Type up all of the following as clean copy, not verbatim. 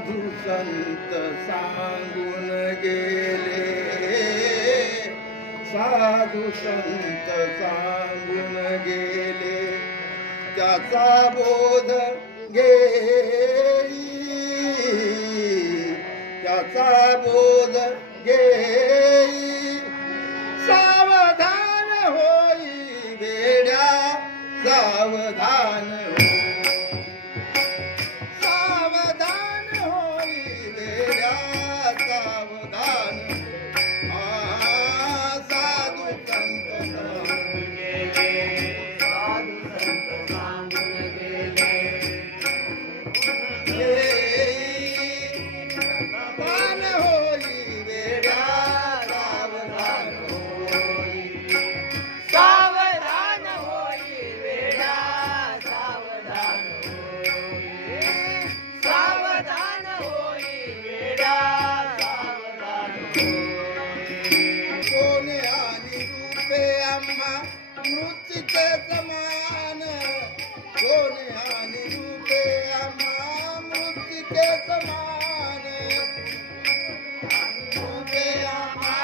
साधू संत सांगून गेले, साधू संत सांगून गेले, त्याचा बोध घेई, त्याचा बोध घेई, सावधान होई वेड्या, सावधान होई, सावधान होई वेड्या, सावधान. साधू संत सांगून गेले, साधू संत सांगून गेले, सावधान होई वेड्या, सावधान होई, सावधान होई वेडा, सावधान होई, सावधान होई वेडा, सावधान होई. सोने आणि रूपे आम्हा मृत्यूचे समान, सोने आणि रूपे आम्हा मृत्यूचे समान, रूपे आम्हा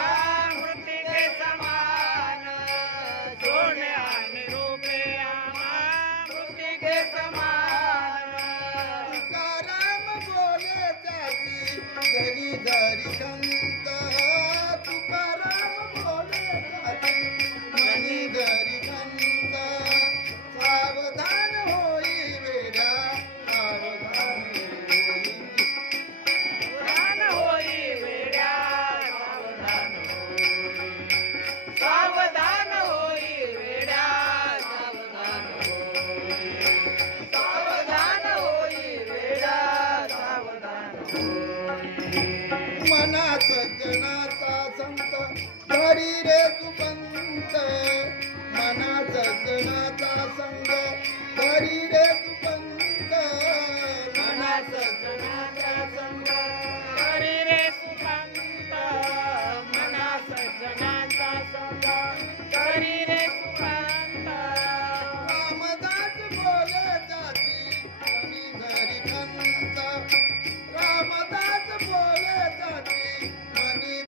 मृत्यूचे समान, सोने आणि रूपे आम्हा मृत्यूचे समान. तुकाराम बोले त्याची गणी धरी संत, तुकाराम बोले त्याची गणी धरी संत, सावधान होई वेड्या, सावधान होई, सावधान होई वेड्या, सावधान होई, सावधान होई वेड्या, सावधान होई, सावधान होई वेड्या, सावधान होई. मनात जनाचा संत धरी रे तू पंत, मनात जनाचा संग धरी रे तू पंत,